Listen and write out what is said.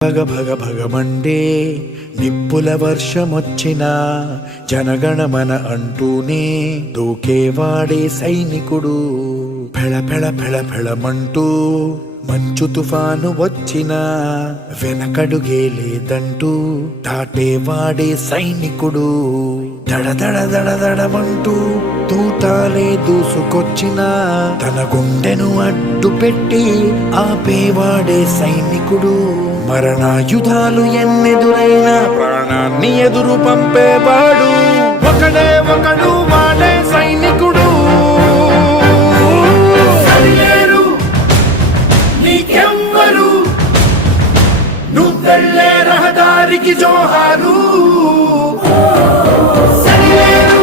భగ భగ భగమండే నిప్పుల వర్షమొచ్చినా జనగణమన అంటూనే దూకేవాడే సైనికుడు. ఫెళ ఫెళ ఫెళ ఫెళమంటూ మంచు తుఫాను వచ్చినా వెనకడుగే లేదంటూ దాటేవాడే సైనికుడు. దడ దడ దడ దడమంటూ తూటాలే దూసుకొచ్చినా తన గుండెను అడ్డు పెట్టి ఆపేవాడే సైనికుడు. మరణాయుధాలు ఎన్నెదురైనా ప్రాణాన్ని ఎదురు పంపేవాడు ఒకడే ఒకడు, వాడే సైనికుడు. సరిలేరు నీకెవ్వరు, నువ్వెళ్ళే రహదారికి జోహారు. సరిలేరు